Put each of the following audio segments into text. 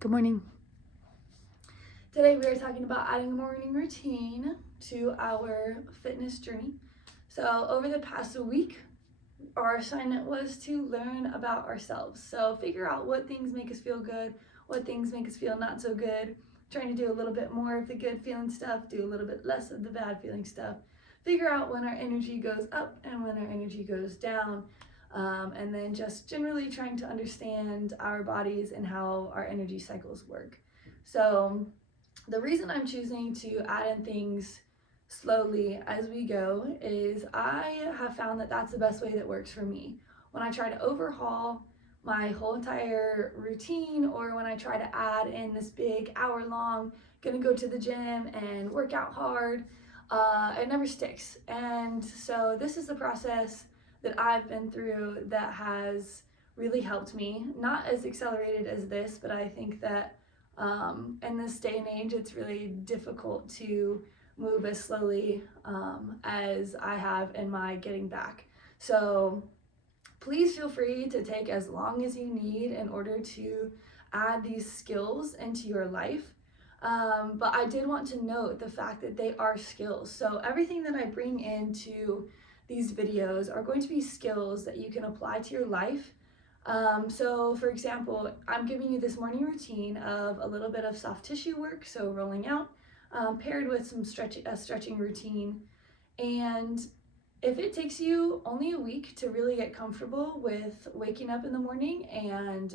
Good morning. Today we are talking about adding a morning routine to our fitness journey. So over the past week, our assignment was to learn about ourselves. So figure out what things make us feel good, what things make us feel not so good, trying to do a little bit more of the good feeling stuff, do a little bit less of the bad feeling stuff, figure out when our energy goes up and when our energy goes down. And then just generally trying to understand our bodies and how our energy cycles work. So the reason I'm choosing to add in things slowly as we go is I have found that that's the best way that works for me. When I try to overhaul my whole entire routine, or when I try to add in this big hour-long, gonna go to the gym and work out hard, it never sticks. And so this is the process that I've been through that has really helped me. Not as accelerated as this, but I think that in this day and age, it's really difficult to move as slowly as I have in my getting back. So please feel free to take as long as you need in order to add these skills into your life. But I did want to note the fact that they are skills. So everything that I bring into these videos are going to be skills that you can apply to your life. So for example, I'm giving you this morning routine of a little bit of soft tissue work, so rolling out, paired with some stretching routine. And if it takes you only a week to really get comfortable with waking up in the morning and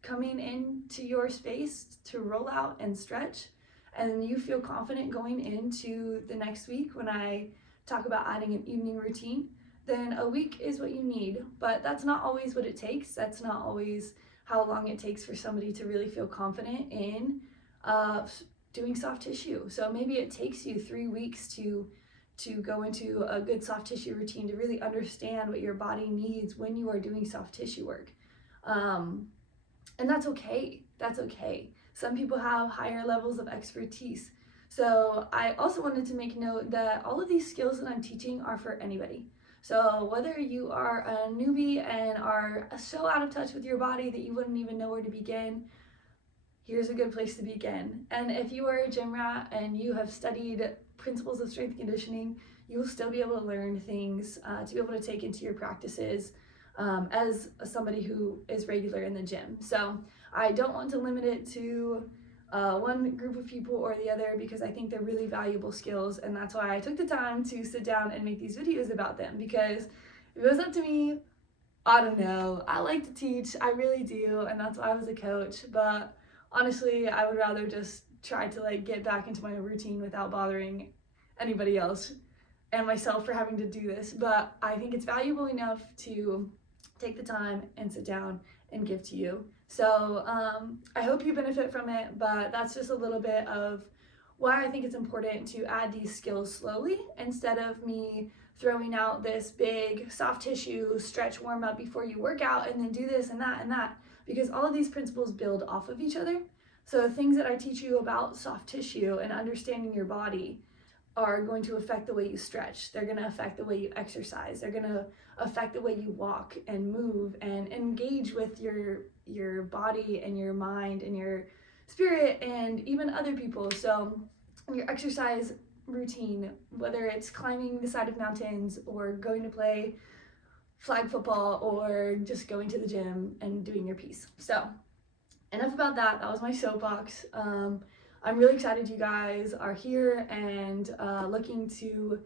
coming into your space to roll out and stretch, and you feel confident going into the next week when I talk about adding an evening routine, then a week is what you need. But that's not always what it takes. That's not always how long it takes for somebody to really feel confident in doing soft tissue. So maybe it takes you 3 weeks to go into a good soft tissue routine, to really understand what your body needs when you are doing soft tissue work. And that's okay. That's okay. Some people have higher levels of expertise. So I also wanted to make note that all of these skills that I'm teaching are for anybody. So whether you are a newbie and are so out of touch with your body that you wouldn't even know where to begin, here's a good place to begin. And if you are a gym rat and you have studied principles of strength conditioning, you will still be able to learn things to be able to take into your practices as somebody who is regular in the gym. So I don't want to limit it to one group of people or the other, because I think they're really valuable skills, and that's why I took the time to sit down and make these videos about them. Because if it was up to me, I don't know, I like to teach, I really do, and that's why I was a coach. But honestly, I would rather just try to get back into my routine without bothering anybody else and myself for having to do this. But I think it's valuable enough to take the time and sit down and give to you. So I hope you benefit from it, but that's just a little bit of why I think it's important to add these skills slowly, instead of me throwing out this big soft tissue stretch warm up before you work out and then do this and that, because all of these principles build off of each other. So the things that I teach you about soft tissue and understanding your body are going to affect the way you stretch. They're going to affect the way you exercise. They're going to affect the way you walk and move and engage with your body and your mind and your spirit and even other people. So your exercise routine, whether it's climbing the side of mountains or going to play flag football or just going to the gym and doing your piece. So enough about that. That was my soapbox. I'm really excited you guys are here and looking to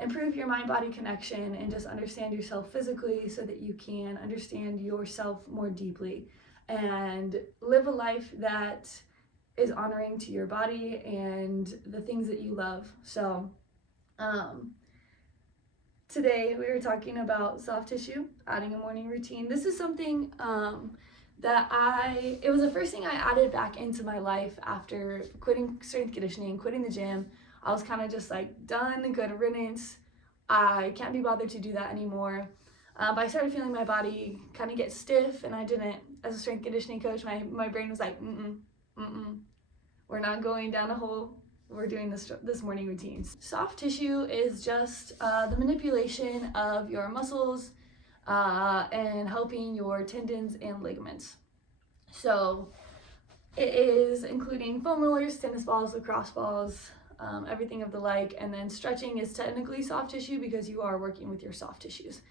improve your mind-body connection and just understand yourself physically, so that you can understand yourself more deeply and live a life that is honoring to your body and the things that you love. So today we were talking about soft tissue, adding a morning routine. This is something it was the first thing I added back into my life after quitting strength conditioning, quitting the gym. I was kind of just done, good riddance. I can't be bothered to do that anymore. But I started feeling my body kind of get stiff, and I didn't, as a strength conditioning coach, my brain was like, we're not going down a hole. We're doing this morning routine. Soft tissue is just the manipulation of your muscles and helping your tendons and ligaments. So It is including foam rollers, tennis balls, lacrosse balls, everything of the like. And then stretching is technically soft tissue because you are working with your soft tissues.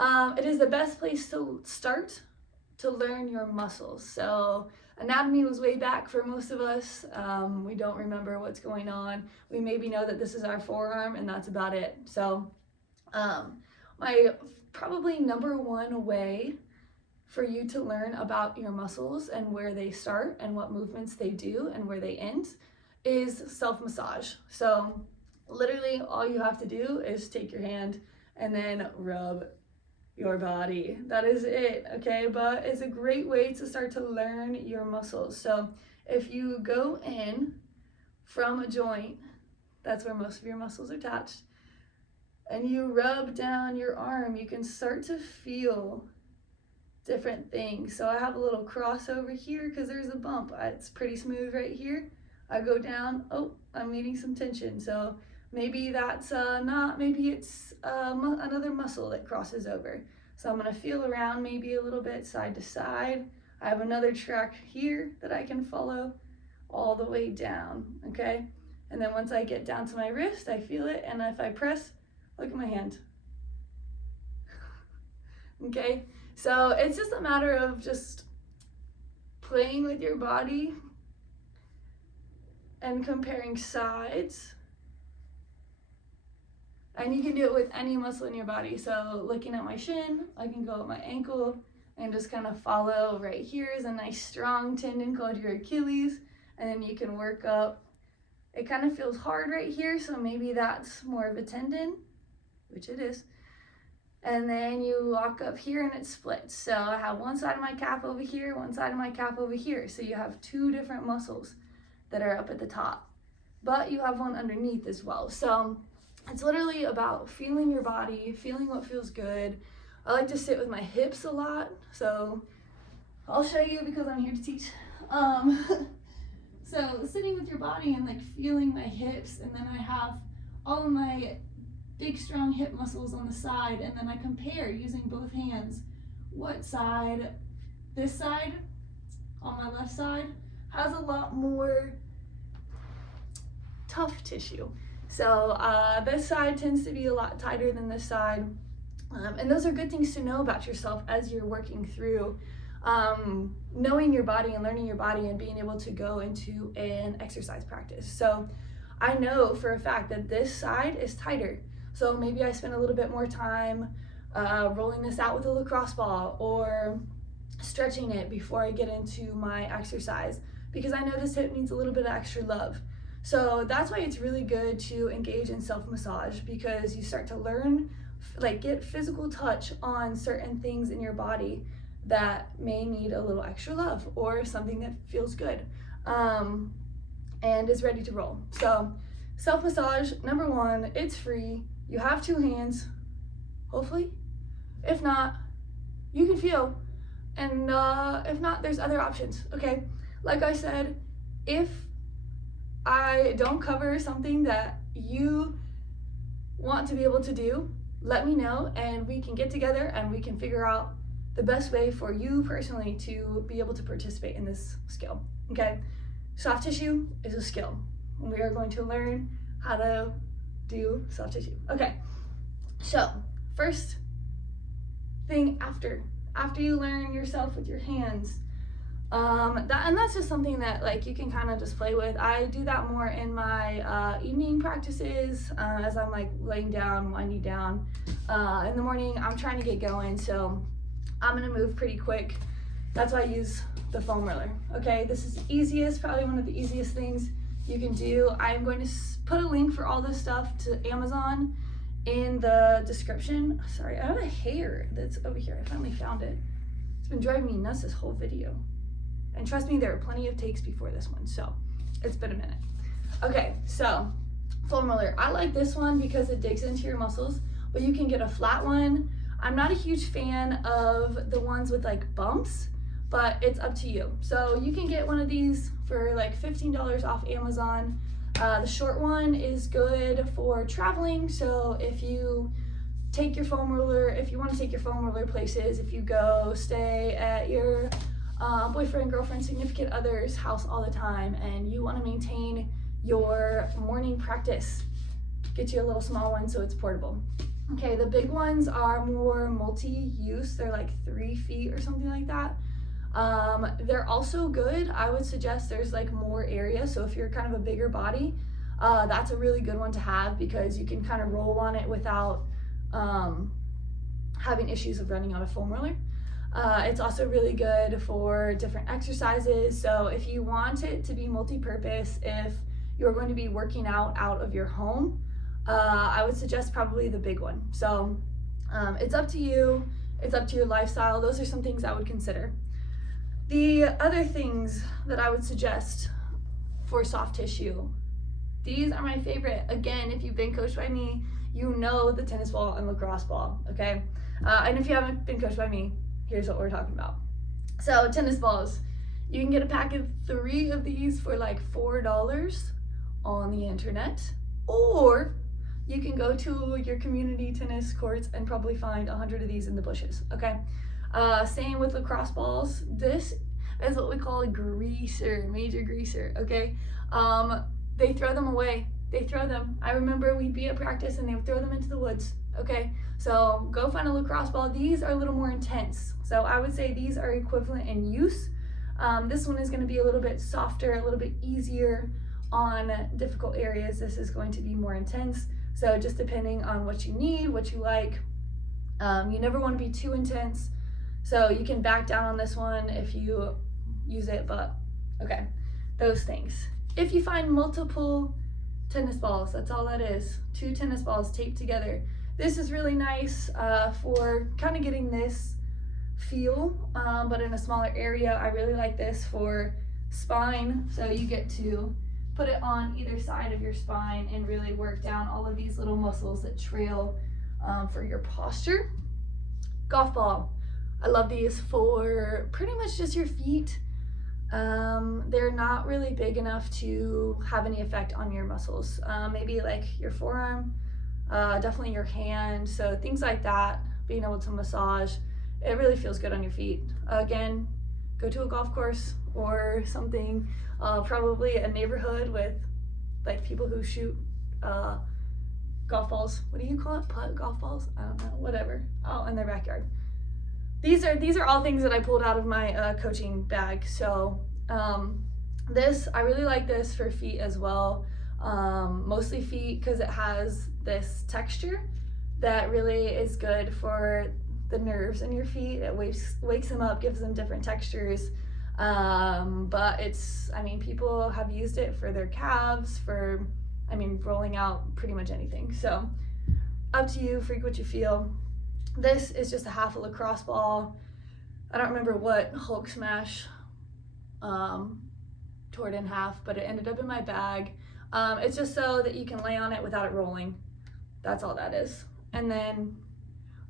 It is the best place to start to learn your muscles. So anatomy was way back for most of us. We don't remember what's going on. We maybe know that this is our forearm and that's about it. So my probably number one way for you to learn about your muscles and where they start and what movements they do and where they end is self-massage. So literally all you have to do is take your hand and then rub your body. That is it, okay? But it's a great way to start to learn your muscles. So if you go in from a joint, that's where most of your muscles are attached, and you rub down your arm, you can start to feel different things. So I have a little cross over here because there's a bump. It's pretty smooth right here. I go down, oh, I'm meeting some tension. So maybe that's maybe it's another muscle that crosses over. So I'm gonna feel around maybe a little bit side to side. I have another track here that I can follow all the way down, okay? And then once I get down to my wrist, I feel it, and if I press, look at my hand. Okay, so it's just a matter of just playing with your body and comparing sides. And you can do it with any muscle in your body. So looking at my shin, I can go at my ankle and just kind of follow. Right here is a nice strong tendon called your Achilles, and then you can work up. It kind of feels hard right here, so maybe that's more of a tendon, which it is. And then you walk up here and it splits. So I have one side of my calf over here, one side of my calf over here. So you have two different muscles that are up at the top, but you have one underneath as well. So it's literally about feeling your body, feeling what feels good. I like to sit with my hips a lot. So I'll show you because I'm here to teach. So sitting with your body and like feeling my hips, and then I have all of my big strong hip muscles on the side, and then I compare using both hands what side. This side on my left side has a lot more tough tissue, so this side tends to be a lot tighter than this side, and those are good things to know about yourself as you're working through knowing your body and learning your body and being able to go into an exercise practice. So I know for a fact that this side is tighter. So maybe I spend a little bit more time rolling this out with a lacrosse ball or stretching it before I get into my exercise, because I know this hip needs a little bit of extra love. So that's why it's really good to engage in self-massage, because you start to learn, like get physical touch on certain things in your body that may need a little extra love or something that feels good and is ready to roll. So self-massage, number one, it's free. You have two hands, hopefully. If not, you can feel. And if not, there's other options, okay? Like I said, if I don't cover something that you want to be able to do, let me know and we can get together and we can figure out the best way for you personally to be able to participate in this skill, okay? Soft tissue is a skill. We are going to learn how to do soft tissue. Okay, so first thing after you learn yourself with your hands, and that's just something that like you can kind of just play with. I do that more in my evening practices as I'm like laying down, winding down. In the morning, I'm trying to get going, so I'm gonna move pretty quick. That's why I use the foam roller. Okay, this is the easiest, probably one of the easiest things you can do. I'm going to put a link for all this stuff to Amazon in the description. Sorry, I have a hair that's over here. I finally found it. It's been driving me nuts this whole video. And trust me, there are plenty of takes before this one, so it's been a minute. Okay, so foam roller. I like this one because it digs into your muscles, but you can get a flat one. I'm not a huge fan of the ones with like bumps, but it's up to you. So you can get one of these for like $15 off Amazon. The short one is good for traveling. So if you take your foam roller, if you want to take your foam roller places, if you go stay at your boyfriend, girlfriend, significant other's house all the time, and you want to maintain your morning practice, get you a little small one so it's portable. Okay, the big ones are more multi-use. They're like 3 feet or something like that. They're also good. I would suggest there's like more area. So if you're kind of a bigger body, that's a really good one to have because you can kind of roll on it without having issues of running on a foam roller. It's also really good for different exercises. So if you want it to be multi-purpose, if you're going to be working out of your home, I would suggest probably the big one. So it's up to you. It's up to your lifestyle. Those are some things I would consider. The other things that I would suggest for soft tissue, these are my favorite. Again, if you've been coached by me, you know the tennis ball and lacrosse ball, okay? And if you haven't been coached by me, here's what we're talking about. So tennis balls, you can get a pack of 3 of these for like $4 on the internet, or you can go to your community tennis courts and probably find 100 of these in the bushes, okay? Same with lacrosse balls. This is what we call a greaser, major greaser, okay? They throw them away. They throw them. I remember we'd be at practice and they would throw them into the woods, okay? So go find a lacrosse ball. These are a little more intense. So I would say these are equivalent in use. This one is gonna be a little bit softer, a little bit easier on difficult areas. This is going to be more intense. So just depending on what you need, what you like. You never want to be too intense. So you can back down on this one if you use it, but okay, those things. If you find multiple tennis balls, that's all that is. 2 tennis balls taped together. This is really nice for kind of getting this feel, but in a smaller area. I really like this for spine. So you get to put it on either side of your spine and really work down all of these little muscles that trail for your posture. Golf ball. I love these for pretty much just your feet. They're not really big enough to have any effect on your muscles. Maybe like your forearm, definitely your hand. So things like that, being able to massage, it really feels good on your feet. Again, go to a golf course or something, probably a neighborhood with like people who shoot golf balls. What do you call it? Putt golf balls? I don't know, whatever. Oh, in their backyard. These are all things that I pulled out of my coaching bag. So this, I really like this for feet as well. Mostly feet because it has this texture that really is good for the nerves in your feet. It wakes them up, gives them different textures. But it's, I mean, people have used it for their calves, for, I mean, rolling out pretty much anything. So up to you, freak what you feel. This is just a half a lacrosse ball. I don't remember what Hulk Smash tore it in half, but it ended up in my bag. It's just so that you can lay on it without it rolling. That's all that is. And then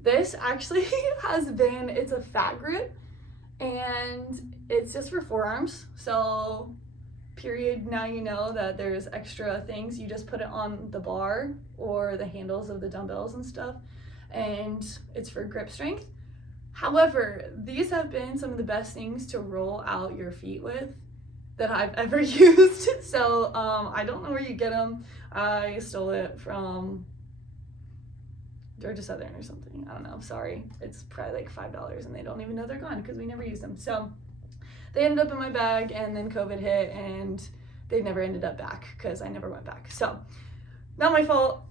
this actually it's a fat grip, and it's just for forearms. So period, now you know that there's extra things. You just put it on the bar or the handles of the dumbbells and stuff, and it's for grip strength. However, these have been some of the best things to roll out your feet with that I've ever used. So I don't know where you get them. I stole it from Georgia Southern or something. I don't know, sorry. It's probably like $5 and they don't even know they're gone because we never use them. So they ended up in my bag, and then COVID hit and they never ended up back because I never went back. So not my fault.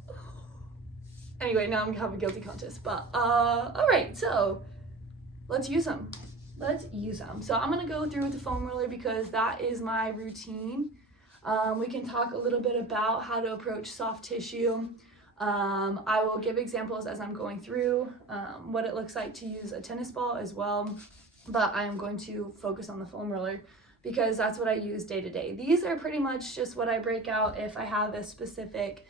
Anyway, now I'm having a guilty conscience, but all right, so let's use them. So I'm gonna go through with the foam roller because that is my routine. We can talk a little bit about how to approach soft tissue. I will give examples as I'm going through what it looks like to use a tennis ball as well, but I am going to focus on the foam roller because that's what I use day to day. These are pretty much just what I break out if I have a specific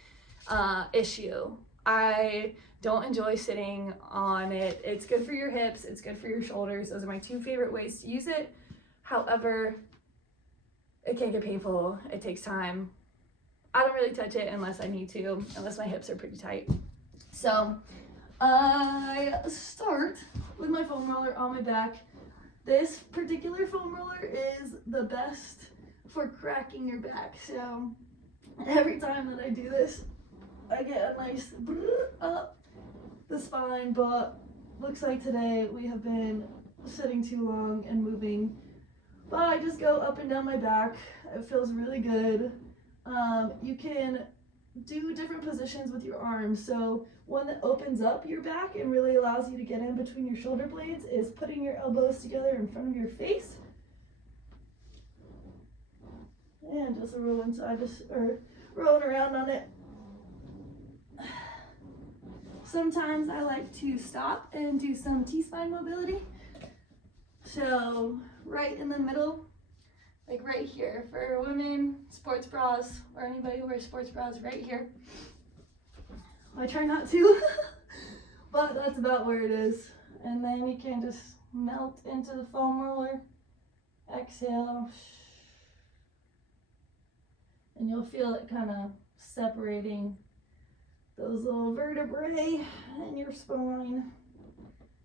issue. I don't enjoy sitting on it. It's good for your hips, it's good for your shoulders. Those are my 2 favorite ways to use it. However, it can get painful, it takes time. I don't really touch it unless I need to, unless my hips are pretty tight. So I start with my foam roller on my back. This particular foam roller is the best for cracking your back. So every time that I do this, I get a nice up the spine, but looks like today we have been sitting too long and moving. But I just go up and down my back. It feels really good. You can do different positions with your arms. So one that opens up your back and really allows you to get in between your shoulder blades is putting your elbows together in front of your face. And just rolling rolling around on it. Sometimes I like to stop and do some T-spine mobility. So right in the middle, like right here, for women, sports bras, or anybody who wears sports bras, right here. I try not to, but that's about where it is. And then you can just melt into the foam roller. Exhale. And you'll feel it kind of separating those little vertebrae in your spine,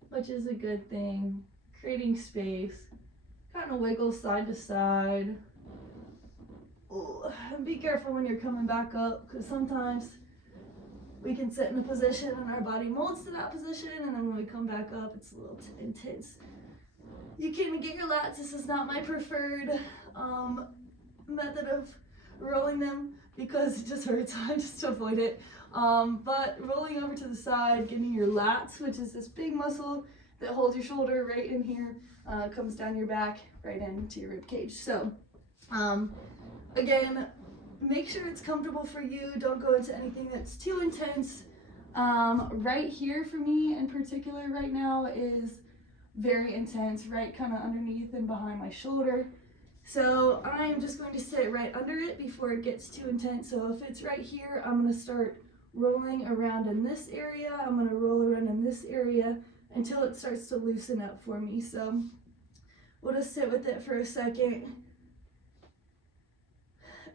which is a good thing. Creating space. Kind of wiggle side to side. Ooh, and be careful when you're coming back up, because sometimes we can sit in a position and our body molds to that position, and then when we come back up, it's a little intense. You can get your lats. This is not my preferred method of rolling them because it just hurts. I just avoid it. But rolling over to the side, getting your lats, which is this big muscle that holds your shoulder right in here, comes down your back, right into your rib cage. So, again, make sure it's comfortable for you. Don't go into anything that's too intense. Right here for me in particular right now is very intense, right kind of underneath and behind my shoulder. So I'm just going to sit right under it before it gets too intense. So if it's right here, I'm going to start rolling around in this area. I'm going to roll around in this area until it starts to loosen up for me. So we'll just sit with it for a second.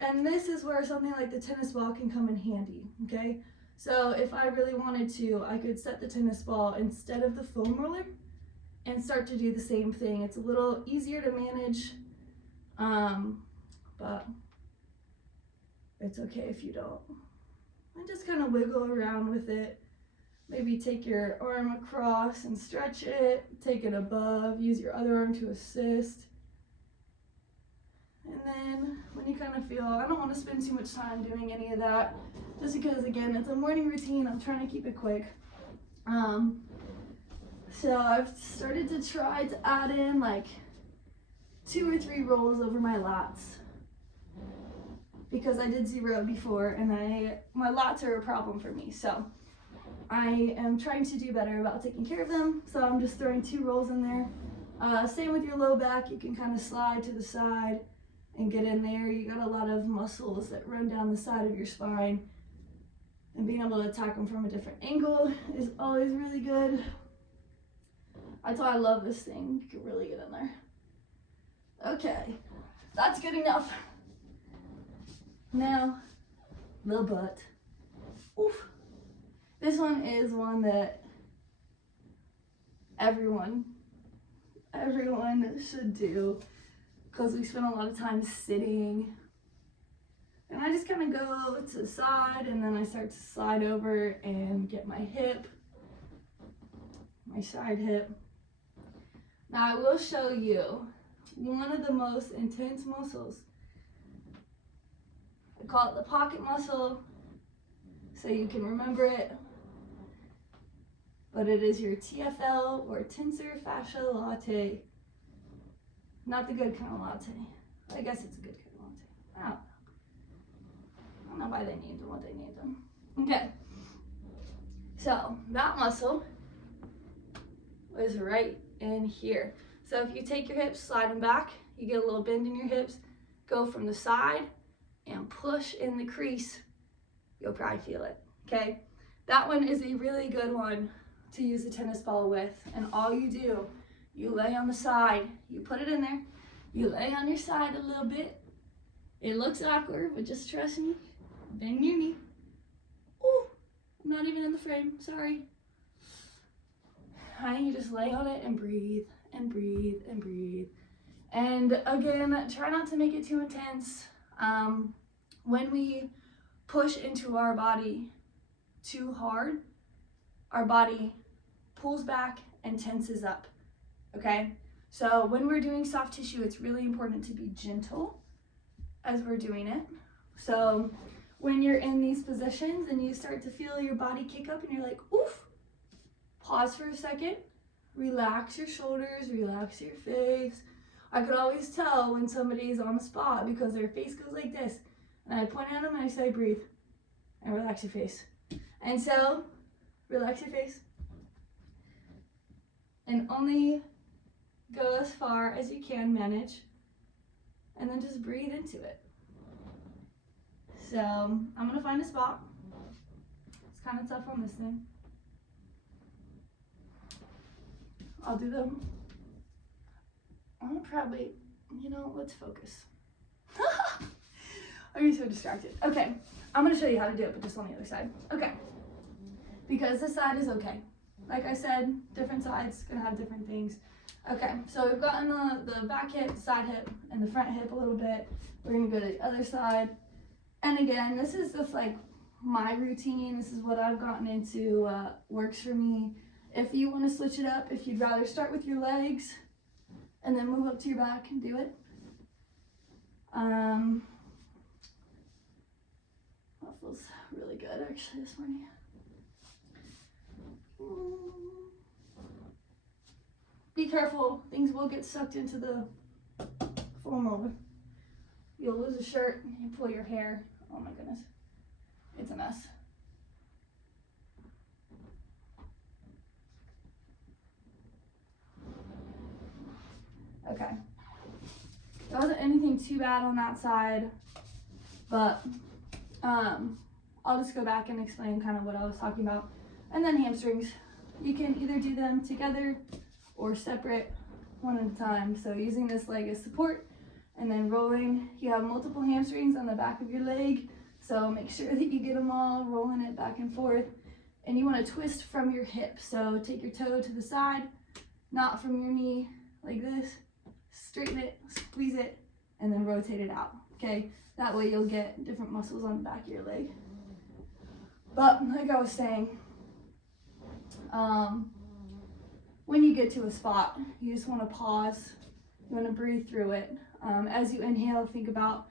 And this is where something like the tennis ball can come in handy, okay? So if I really wanted to, I could set the tennis ball instead of the foam roller and start to do the same thing. It's a little easier to manage, but it's okay if you don't. And just kind of wiggle around with it. Maybe take your arm across and stretch it, take it above, use your other arm to assist. And then when you kind of feel, I don't want to spend too much time doing any of that, just because again, it's a morning routine, I'm trying to keep it quick. So I've started to try to add in like 2 or 3 rolls over my lats, because I did 0 before and my lats are a problem for me. So I am trying to do better about taking care of them. So I'm just throwing 2 rolls in there. Same with your low back, you can kind of slide to the side and get in there. You got a lot of muscles that run down the side of your spine, and being able to attack them from a different angle is always really good. That's why I love this thing. You can really get in there. Okay, that's good enough. Now, the butt. Oof. This one is one that everyone should do, because we spend a lot of time sitting. And I just kind of go to the side, and then I start to slide over and get my hip, my side hip. Now I will show you one of the most intense muscles. I call it the pocket muscle, so you can remember it. But it is your TFL, or tensor fascia latte. Not the good kind of latte. I guess it's a good kind of latte. I don't know why they named them what they named them. Okay. So that muscle is right in here. So if you take your hips, slide them back, you get a little bend in your hips, go from the side and push in the crease. You'll probably feel it, okay? That one is a really good one to use the tennis ball with. And all you do, you lay on the side, you put it in there, you lay on your side a little bit. It looks awkward, but just trust me. Bend your knee. Ooh, I'm not even in the frame, sorry. And you just lay on it and breathe and breathe and breathe. And again, try not to make it too intense. When we push into our body too hard, our body pulls back and tenses up, okay? So when we're doing soft tissue, it's really important to be gentle as we're doing it. So when you're in these positions and you start to feel your body kick up and you're like, oof, pause for a second, relax your shoulders, relax your face. I could always tell when somebody's on the spot because their face goes like this. And I point at them and I say, breathe and relax your face. And so, relax your face. And only go as far as you can manage. And then just breathe into it. So, I'm gonna find a spot. It's kind of tough on this thing. I'll do them. I'm gonna probably, let's focus. I'm so distracted. Okay, I'm gonna show you how to do it, but just on the other side. Okay, because this side is okay. Like I said, different sides, gonna have different things. Okay, so we've gotten the back hip, side hip, and the front hip a little bit. We're gonna go to the other side. And again, this is just like my routine. This is what I've gotten into, works for me. If you wanna switch it up, if you'd rather start with your legs and then move up to your back and do it. That feels really good actually this morning. Be careful, things will get sucked into the foam roller. You'll lose a shirt, you pull your hair. Oh my goodness, it's a mess. Okay, there wasn't anything too bad on that side, but I'll just go back and explain kind of what I was talking about. And then hamstrings, you can either do them together or separate, one at a time. So using this leg as support and then rolling. You have multiple hamstrings on the back of your leg, so make sure that you get them all, rolling it back and forth. And you want to twist from your hip, so take your toe to the side, not from your knee, like this. Straighten it, squeeze it, and then rotate it out, okay? That way you'll get different muscles on the back of your leg. But like I was saying, when you get to a spot, you just want to pause. You want to breathe through it. As you inhale, think about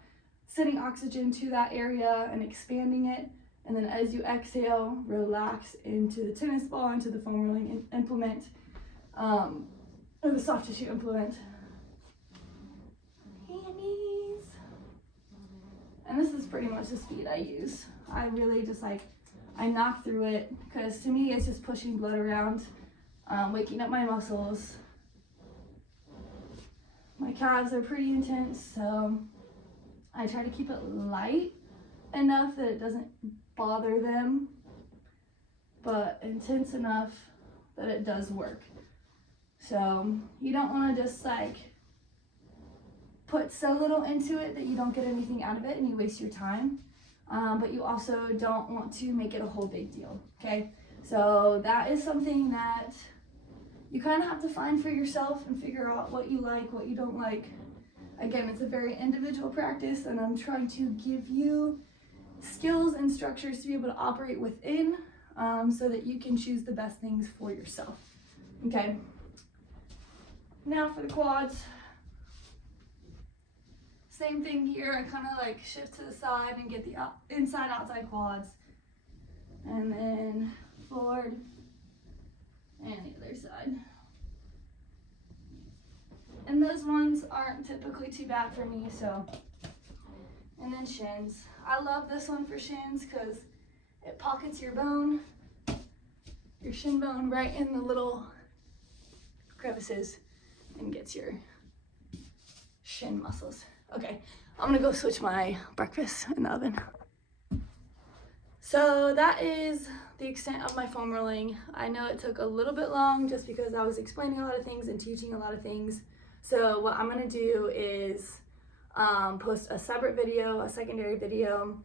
sending oxygen to that area and expanding it. And then as you exhale, relax into the tennis ball, into the foam rolling implement, or the soft tissue implement. Handies. And this is pretty much the speed I use. I really just I knock through it, because to me it's just pushing blood around, waking up my muscles. My calves are pretty intense, so I try to keep it light enough that it doesn't bother them, but intense enough that it does work. So you don't want to just put so little into it that you don't get anything out of it and you waste your time. But you also don't want to make it a whole big deal, okay? So that is something that you kind of have to find for yourself and figure out what you like, what you don't like. Again, it's a very individual practice, and I'm trying to give you skills and structures to be able to operate within, so that you can choose the best things for yourself, okay? Now for the quads. Same thing here. I kind of shift to the side and get the inside outside quads, and then forward and the other side. And those ones aren't typically too bad for me, so. And then shins. I love this one for shins because it pockets your bone, your shin bone, right in the little crevices and gets your shin muscles. Okay, I'm gonna go switch my breakfast in the oven. So that is the extent of my foam rolling. I know it took a little bit long just because I was explaining a lot of things and teaching a lot of things. So what I'm gonna do is post a separate video, a secondary video,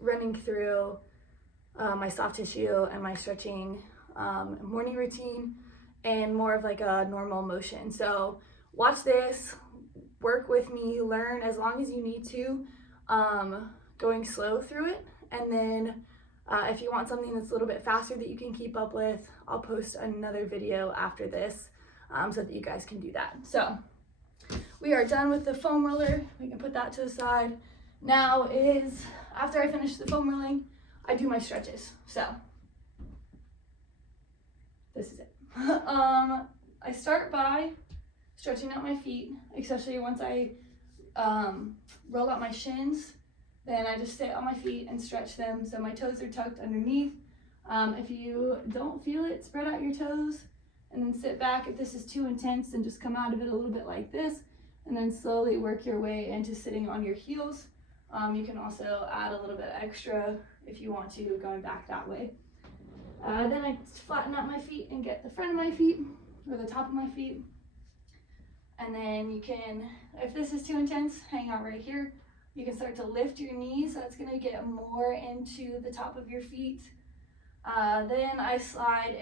running through my soft tissue and my stretching morning routine. in more of like a normal motion. So watch this, work with me, learn as long as you need to, going slow through it. And then if you want something that's a little bit faster that you can keep up with, I'll post another video after this so that you guys can do that. So we are done with the foam roller. We can put that to the side. Now is, after I finish the foam rolling, I do my stretches. So this is it. I start by stretching out my feet, especially once I roll out my shins. Then I just sit on my feet and stretch them so my toes are tucked underneath. If you don't feel it, spread out your toes and then sit back. If this is too intense, then just come out of it a little bit like this and then slowly work your way into sitting on your heels. You can also add a little bit extra if you want to, going back that way. Then I flatten out my feet and get the front of my feet or the top of my feet. And then you can, if this is too intense, hang out right here. You can start to lift your knees. That's going to get more into the top of your feet. Then I slide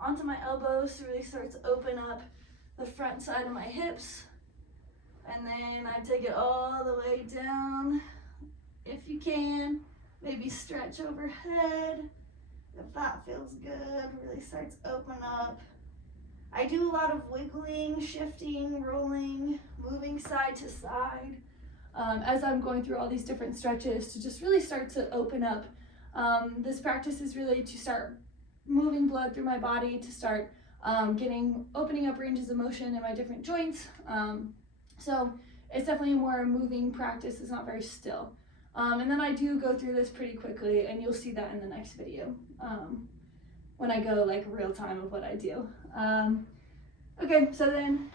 onto my elbows to really start to open up the front side of my hips. And then I take it all the way down. If you can, maybe stretch overhead. If that feels good, really start to open up. I do a lot of wiggling, shifting, rolling, moving side to side. As I'm going through all these different stretches to just really start to open up. This practice is really to start moving blood through my body, to start opening up ranges of motion in my different joints. So it's definitely more a moving practice. It's not very still. And then I do go through this pretty quickly, and you'll see that in the next video when I go like real time of what I do. Okay, so then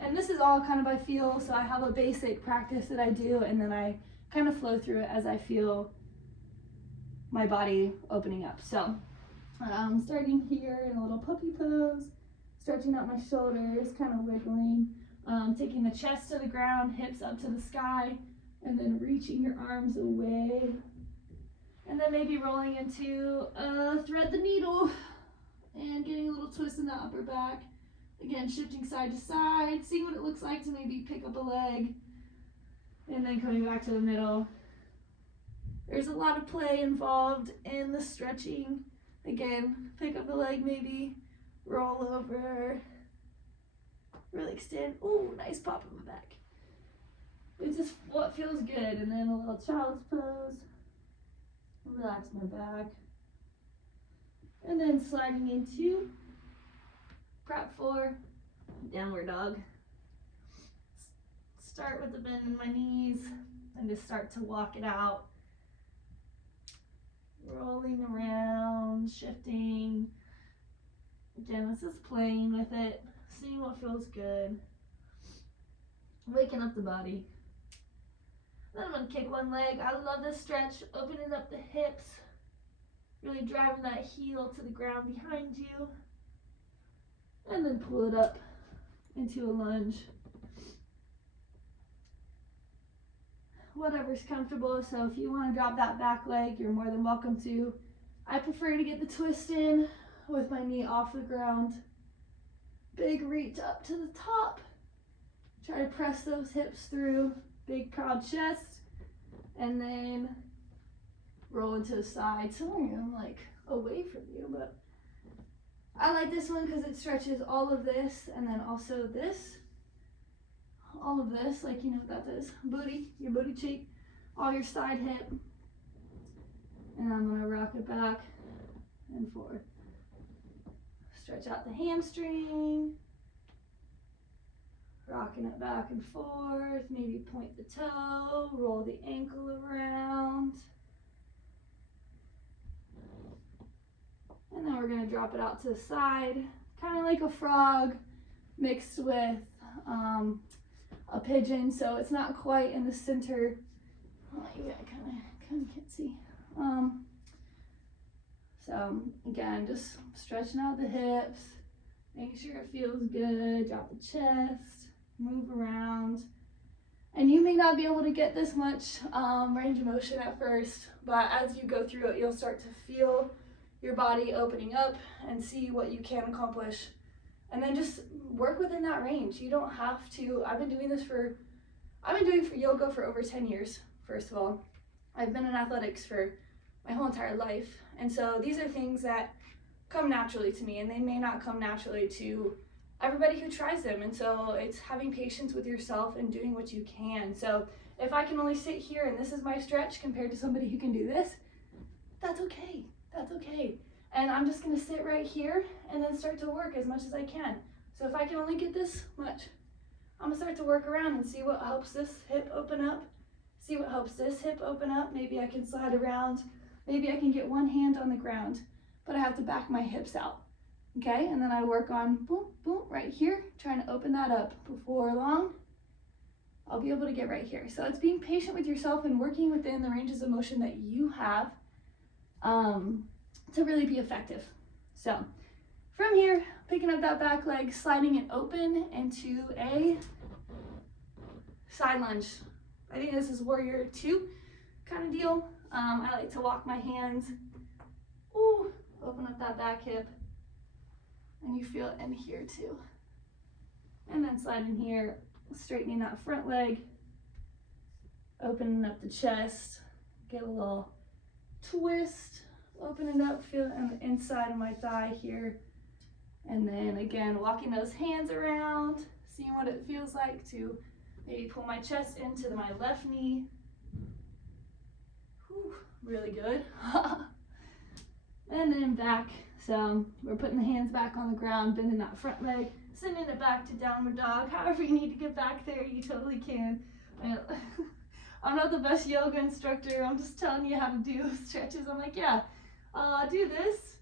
and this is all kind of by feel, so I have a basic practice that I do, and then I kind of flow through it as I feel my body opening up. So starting here in a little puppy pose, stretching out my shoulders, kind of wiggling, taking the chest to the ground, hips up to the sky, and then reaching your arms away. And then maybe rolling into thread the needle and getting a little twist in the upper back. Again, shifting side to side, seeing what it looks like to maybe pick up a leg, and then coming back to the middle. There's a lot of play involved in the stretching. Again, pick up the leg maybe, roll over, really extend. Ooh, nice pop in the back. It's just what feels good. And then a little child's pose. Relax my back. And then sliding into prep for downward dog. Start with the bend in my knees and just start to walk it out. Rolling around, shifting. Again, this is playing with it, seeing what feels good. Waking up the body. Then I'm going to kick one leg. I love this stretch, opening up the hips, really driving that heel to the ground behind you. And then pull it up into a lunge. Whatever's comfortable. So if you want to drop that back leg, you're more than welcome to. I prefer to get the twist in with my knee off the ground. Big reach up to the top. Try to press those hips through. Big proud chest. And then roll into the side. Somewhere I'm like away from you, but I like this one because it stretches all of this and then also this. All of this, like you know what that does. Booty, your booty cheek, all your side hip. And I'm gonna rock it back and forth. Stretch out the hamstring. Rocking it back and forth. Maybe point the toe, roll the ankle around. And then we're gonna drop it out to the side, kind of like a frog mixed with a pigeon, so it's not quite in the center. Oh, you kind of can't see. So again, just stretching out the hips, making sure it feels good. Drop the chest, move around. And you may not be able to get this much range of motion at first, but as you go through it, you'll start to feel your body opening up and see what you can accomplish. And then just work within that range. You don't have to, I've been doing yoga for over 10 years, first of all. I've been in athletics for my whole entire life. And so these are things that come naturally to me, and they may not come naturally to everybody who tries them. And so it's having patience with yourself and doing what you can. So if I can only sit here and this is my stretch compared to somebody who can do this, that's okay. That's okay. And I'm just gonna sit right here and then start to work as much as I can. So if I can only get this much, I'm gonna start to work around and see what helps this hip open up, see what helps this hip open up. Maybe I can slide around, maybe I can get one hand on the ground, but I have to back my hips out, okay? And then I work on boom, boom, right here, trying to open that up. Before long, I'll be able to get right here. So it's being patient with yourself and working within the ranges of motion that you have to really be effective. So from here, picking up that back leg, sliding it open into a side lunge. I think this is warrior 2 kind of deal. I like to walk my hands, ooh, open up that back hip, and you feel it in here too. And then slide in here, straightening that front leg, opening up the chest, get a little twist, open it up, feel it on the inside of my thigh here. And then again, walking those hands around, seeing what it feels like to maybe pull my chest into my left knee. Whew, really good. And then back. So we're putting the hands back on the ground, bending that front leg, sending it back to downward dog. However you need to get back there, you totally can. I'm not the best yoga instructor. I'm just telling you how to do stretches. I'm like, yeah, do this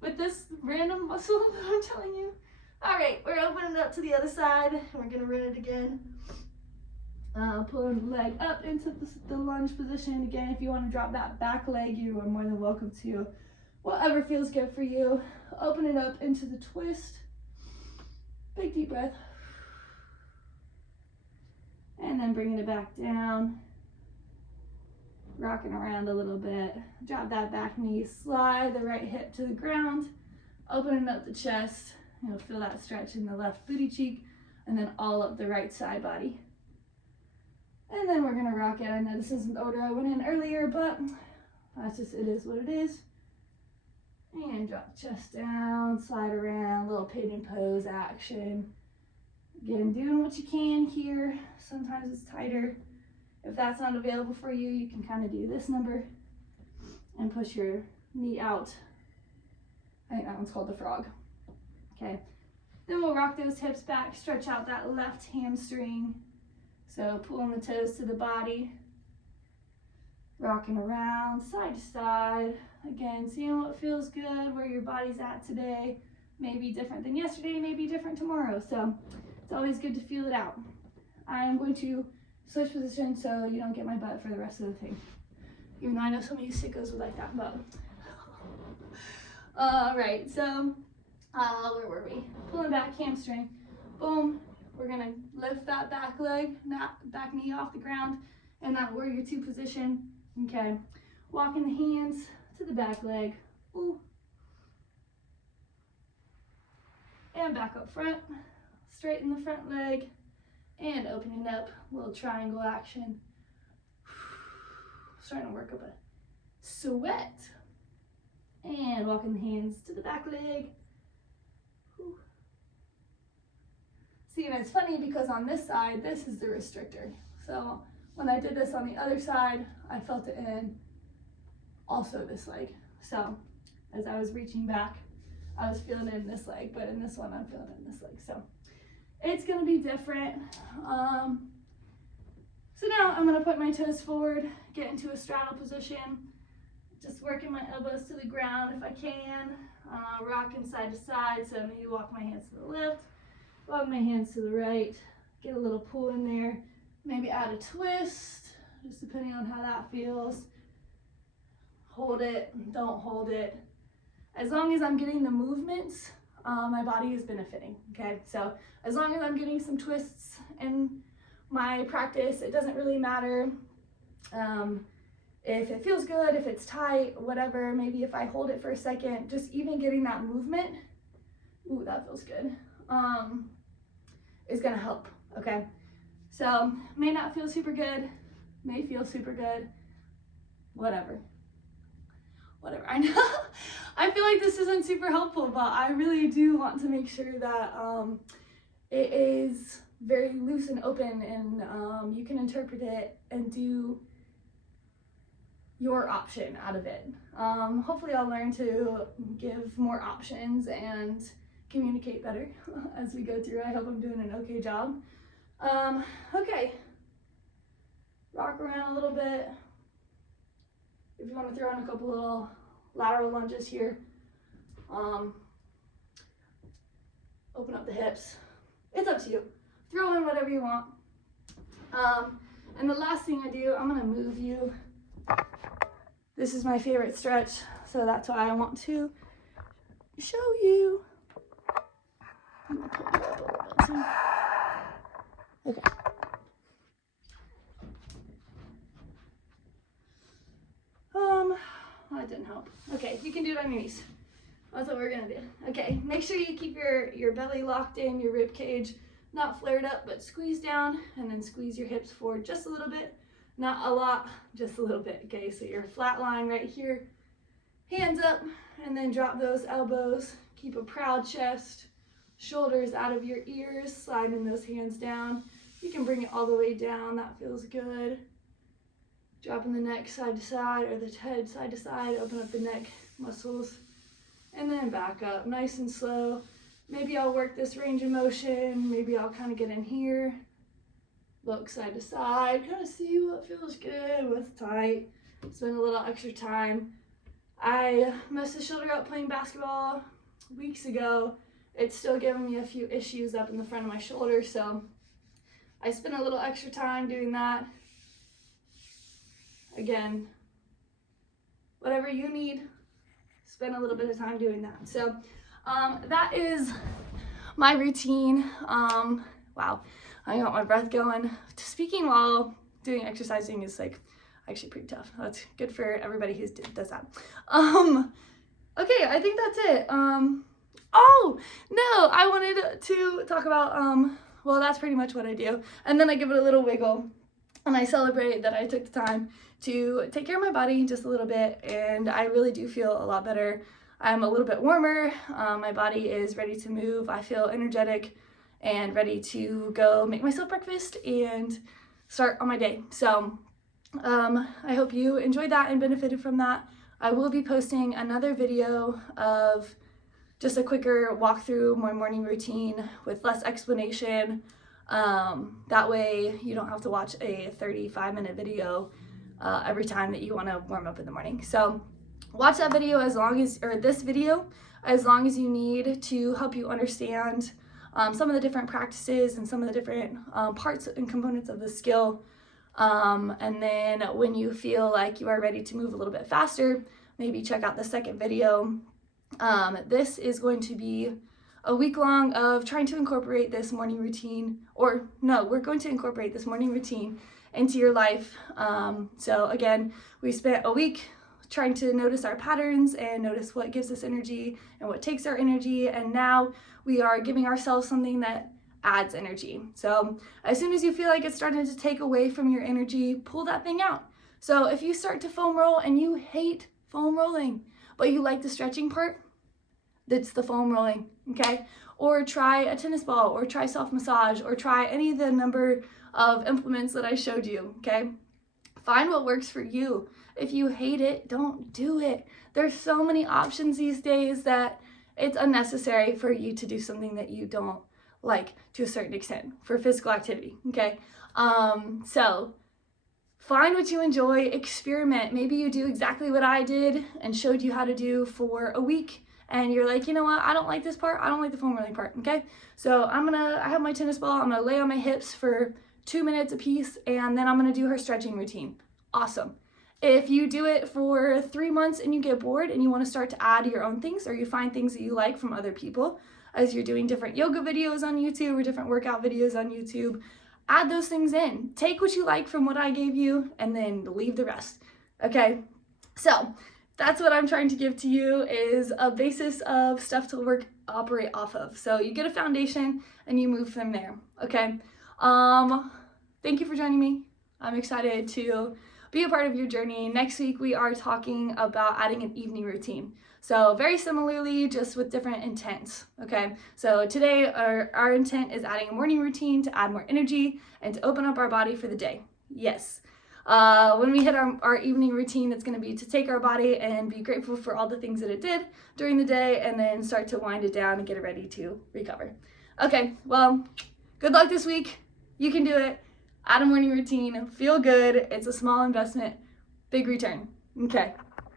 with this random muscle that I'm telling you. All right, we're opening it up to the other side. We're gonna run it again. Pulling the leg up into the lunge position. Again, if you want to drop that back leg, you are more than welcome to. Whatever feels good for you. Open it up into the twist. Big deep breath. And then bringing it back down. Rocking around a little bit. Drop that back knee, slide the right hip to the ground. Opening up the chest. You'll feel that stretch in the left booty cheek, and then all up the right side body. And then we're gonna rock it. I know this isn't the order I went in earlier, but that's just, it is what it is. And drop the chest down, slide around, little pigeon pose action. Again, doing what you can here. Sometimes it's tighter. If that's not available for you, you can kind of do this number and push your knee out. I think that one's called the frog. Okay, then we'll rock those hips back, stretch out that left hamstring. So pulling the toes to the body, rocking around side to side. Again, seeing what feels good, where your body's at today. Maybe different than yesterday, maybe different tomorrow. So it's always good to feel it out. I'm going to switch position so you don't get my butt for the rest of the thing. Even though I know some of you sickos would like that, but. All right, so where were we? Pulling back hamstring, boom. We're gonna lift that back leg, back knee off the ground, and that warrior 2 position. Okay, walking the hands to the back leg, ooh. And back up front, straighten the front leg, and opening up, little triangle action. Starting to work up a sweat. And walking the hands to the back leg. Whew. See, and it's funny because on this side, this is the restrictor. So when I did this on the other side, I felt it in also this leg. So as I was reaching back, I was feeling it in this leg, but in this one, I'm feeling it in this leg. So it's gonna be different. So now I'm gonna put my toes forward, get into a straddle position, just working my elbows to the ground if I can, rocking side to side. So maybe walk my hands to the left, walk my hands to the right, get a little pull in there, maybe add a twist, just depending on how that feels. Hold it, don't hold it. As long as I'm getting the movements, my body is benefiting, okay? So as long as I'm getting some twists in my practice, it doesn't really matter if it feels good, if it's tight, whatever. Maybe if I hold it for a second, just even getting that movement, ooh, that feels good, is gonna help, okay? So may not feel super good, may feel super good, whatever. I know I feel like this isn't super helpful, but I really do want to make sure that it is very loose and open, and you can interpret it and do your option out of it. Hopefully I'll learn to give more options and communicate better as we go through. I hope I'm doing an okay job. Okay, rock around a little bit. If you want to throw in a couple little lateral lunges here, open up the hips. It's up to you. Throw in whatever you want. And the last thing I do, I'm gonna move you. This is my favorite stretch, so that's why I want to show you. I'm gonna pull you up a little bit too. Okay. That didn't help. Okay, you can do it on your knees. That's what we're gonna do. Okay, make sure you keep your belly locked in, your rib cage not flared up, but squeeze down, and then squeeze your hips forward just a little bit. Not a lot, just a little bit. Okay, so your flat line right here, hands up, and then drop those elbows. Keep a proud chest, shoulders out of your ears, sliding those hands down. You can bring it all the way down, that feels good. Dropping the neck side to side, or the head side to side, open up the neck muscles, and then back up, nice and slow. Maybe I'll work this range of motion, maybe I'll kind of get in here, look side to side, kind of see what feels good, what's tight, spend a little extra time. I messed the shoulder up playing basketball weeks ago. It's still giving me a few issues up in the front of my shoulder, so I spent a little extra time doing that. Again, whatever you need, spend a little bit of time doing that. So that is my routine. Wow, I got my breath going. Speaking while doing exercising is like actually pretty tough. That's good for everybody who does that. Okay, I think that's it. Oh no, I wanted to talk about well, that's pretty much what I do, and then I give it a little wiggle, and I celebrate that I took the time to take care of my body just a little bit, and I really do feel a lot better. I'm a little bit warmer, my body is ready to move, I feel energetic and ready to go make myself breakfast and start on my day. So I hope you enjoyed that and benefited from that. I will be posting another video of just a quicker walk through my morning routine with less explanation. That way you don't have to watch a 35-minute video every time that you want to warm up in the morning. So watch that video this video as long as you need to help you understand some of the different practices and some of the different parts and components of the skill. And then when you feel like you are ready to move a little bit faster, maybe check out the second video. This is going to be a week long of trying to incorporate this morning routine, or no, we're going to incorporate this morning routine into your life. So again, we spent a week trying to notice our patterns and notice what gives us energy and what takes our energy, and now we are giving ourselves something that adds energy. So as soon as you feel like it's starting to take away from your energy, pull that thing out. So if you start to foam roll and you hate foam rolling, but you like the stretching part, that's the foam rolling, okay? Or try a tennis ball, or try self-massage, or try any of the number of implements that I showed you, okay? Find what works for you. If you hate it, don't do it. There's so many options these days that it's unnecessary for you to do something that you don't like to a certain extent for physical activity, okay? So find what you enjoy, experiment. Maybe you do exactly what I did and showed you how to do for a week, and you're like, you know what, I don't like this part, I don't like the foam rolling part, okay? So I have my tennis ball, I'm gonna lay on my hips for 2 minutes a piece, and then I'm gonna do her stretching routine. Awesome. If you do it for 3 months and you get bored and you wanna start to add your own things, or you find things that you like from other people, as you're doing different yoga videos on YouTube or different workout videos on YouTube, add those things in. Take what you like from what I gave you and then leave the rest. Okay, so that's what I'm trying to give to you, is a basis of stuff to operate off of. So you get a foundation and you move from there. Okay. Thank you for joining me. I'm excited to be a part of your journey. Next week we are talking about adding an evening routine. So very similarly, just with different intents. Okay. So today our intent is adding a morning routine to add more energy and to open up our body for the day. Yes. When we hit our evening routine, it's going to be to take our body and be grateful for all the things that it did during the day, and then start to wind it down and get it ready to recover. Okay, well, good luck this week. You can do it. Add a morning routine. Feel good. It's a small investment, big return. Okay.